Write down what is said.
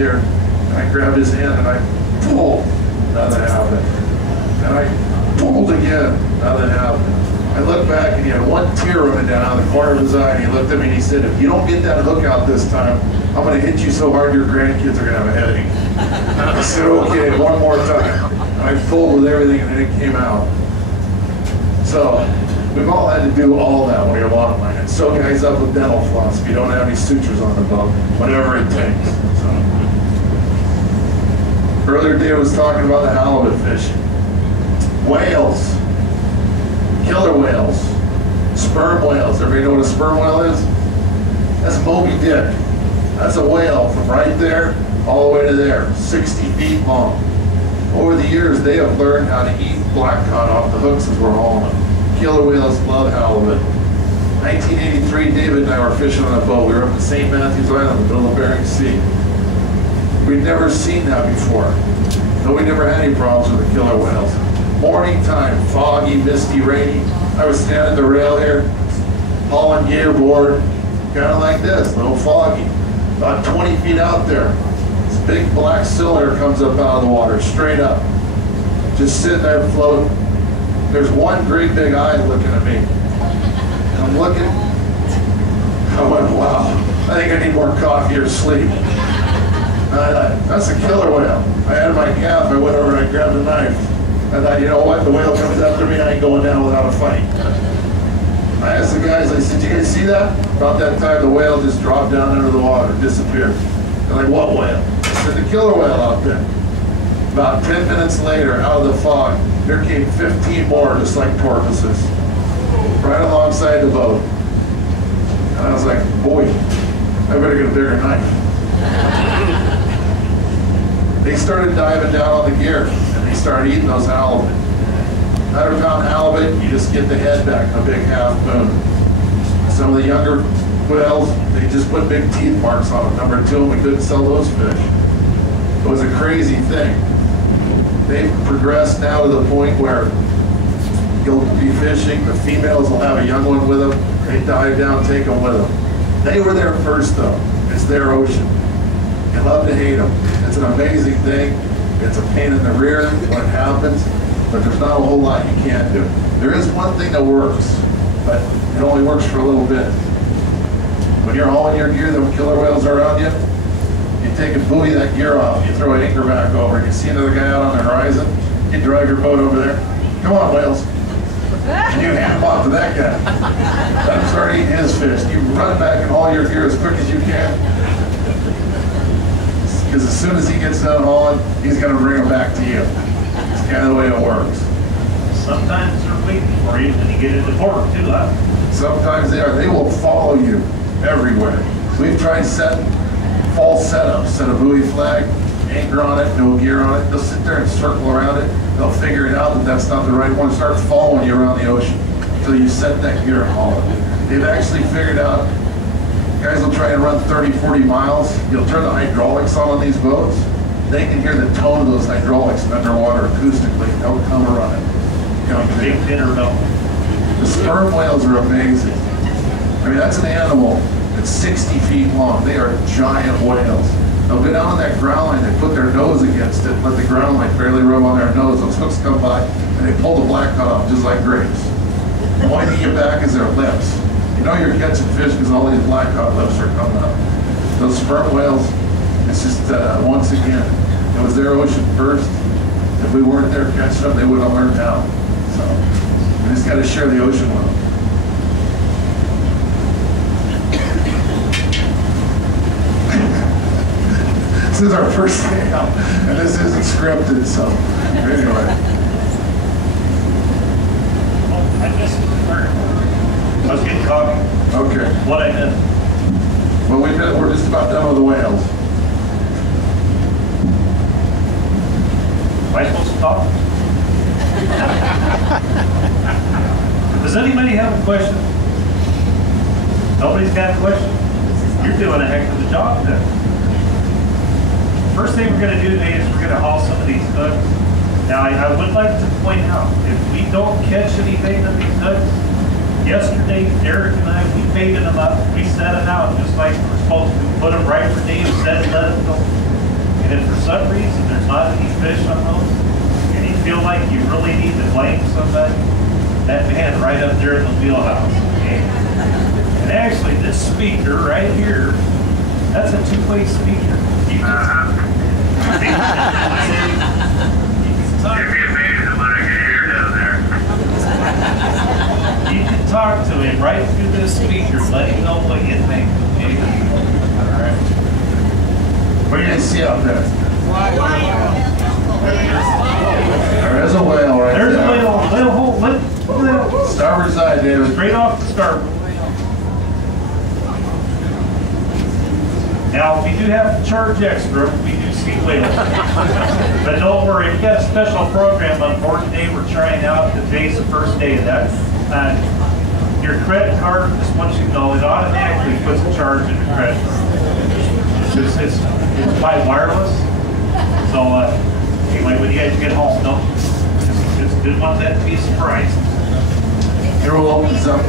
here. And I grabbed his hand and I pulled, nothing happened. And I pulled again, nothing happened. I looked back and he had one tear running down out of the corner of his eye, and he looked at me and he said, if you don't get that hook out this time, I'm going to hit you so hard your grandkids are going to have a headache. I said, okay, one more time. And I pulled with everything and then it came out. So we've all had to do all that when you're waterline. And sew guys up with dental floss if you don't have any sutures on the boat, whatever it takes. So. Earlier today I was talking about the halibut fishing. Whales. Killer whales, sperm whales. Everybody know what a sperm whale is? That's Moby Dick. That's a whale from right there all the way to there, 60 feet long. Over the years, they have learned how to eat blackcod off the hooks as we're hauling them. Killer whales love halibut. 1983, David and I were fishing on a boat. We were up in St. Matthews Island in the middle of Bering Sea. We'd never seen that before. No, we never had any problems with the killer whales. Morning time, foggy, misty, rainy. I was standing at the rail here, hauling gear board, kind of like this, a little foggy. About 20 feet out there, this big black cylinder comes up out of the water, straight up. Just sitting there floating. There's one great big eye looking at me. And I'm looking, I went, wow, I think I need more coffee or sleep. And I thought, that's a killer whale. I had my gaff, I went over and I grabbed a knife. I thought, you know what, the whale comes after me, I ain't going down without a fight. I asked the guys, I said, you guys see that? About that time, the whale just dropped down into the water, disappeared. They're like, what whale? I said, the killer whale out there. About 10 minutes later, out of the fog, there came 15 more, just like porpoises, right alongside the boat. And I was like, boy, I better get a bigger knife. They started diving down on the gear. They started eating those halibut. 100-pound halibut, you just get the head back in a big half moon. Some of the younger whales, they just put big teeth marks on them. Number 2, we couldn't sell those fish. It was a crazy thing. They've progressed now to the point where you'll be fishing, the females will have a young one with them, they dive down, take them with them. They were there first though. It's their ocean. You love to hate them. It's an amazing thing. It's a pain in the rear when it happens, but there's not a whole lot you can't do. There is one thing that works, but it only works for a little bit. When you're hauling your gear, the killer whales are around you, you take and buoy that gear off, you throw an anchor back over, you see another guy out on the horizon, you drive your boat over there, come on whales, and you hand them off to that guy. Let him start eating his fish. You run back and haul your gear as quick as you can. Because as soon as he gets done hauling, he's going to bring them back to you. It's kind of the way it works. Sometimes they're waiting for you when you get into port too, huh? Sometimes they are. They will follow you everywhere. We've tried setting false setups, set a buoy flag, anchor on it, no gear on it. They'll sit there and circle around it. They'll figure it out that that's not the right one, start following you around the ocean until you set that gear and haul it. They've actually figured out. Guys will try and run 30, 40 miles. You'll turn the hydraulics on these boats. They can hear the tone of those hydraulics underwater acoustically. They'll come running. Big dinner bell. The sperm whales are amazing. I mean, that's an animal that's 60 feet long. They are giant whales. They'll go down on that ground line, they put their nose against it, let the ground line barely rub on their nose. Those hooks come by, and they pull the blackcod off just like grapes. The only thing you get back is their lips. You know you're catching fish because all these blackcod lips are coming up. Those sperm whales, it's just, once again, it was their ocean first. If we weren't there catching them, they would have learned how. So, we just got to share the ocean with them. This is our first day out, and this isn't scripted, so anyway. I was getting coffee. Okay. What I did. Well, we're just about done with the whales. Am I supposed to talk? Does anybody have a question? Nobody's got a question? You're doing a heck of a job then. First thing we're going to do today is we're going to haul some of these hooks. Now, I would like to point out, if we don't catch anything on these hooks, yesterday, Derek and I, we baited them up. We set them out just like we're supposed to. We put them right where Dave said, let them go. And if for some reason there's not any fish on those, and you feel like you really need to blame somebody, that man right up there in the wheelhouse. Okay? And actually, this speaker right here, that's a two-way speaker. You can, You'd be amazed at what I can hear down there. you can talk to him right through this speaker, let him know what you think. Okay? All right. What do you see out there? There is a whale right there. There's a whale. Starboard side, David. Straight off the starboard. Now, we do have to charge extra if we do see whales. But don't worry, we've got a special program on board today we're trying out. Today's the first day of that. Your credit card, just once you know, it automatically puts a charge in your credit card. It's by wireless. So, anyway, when you guys get home, just didn't want that to be a surprise. Here we'll open some.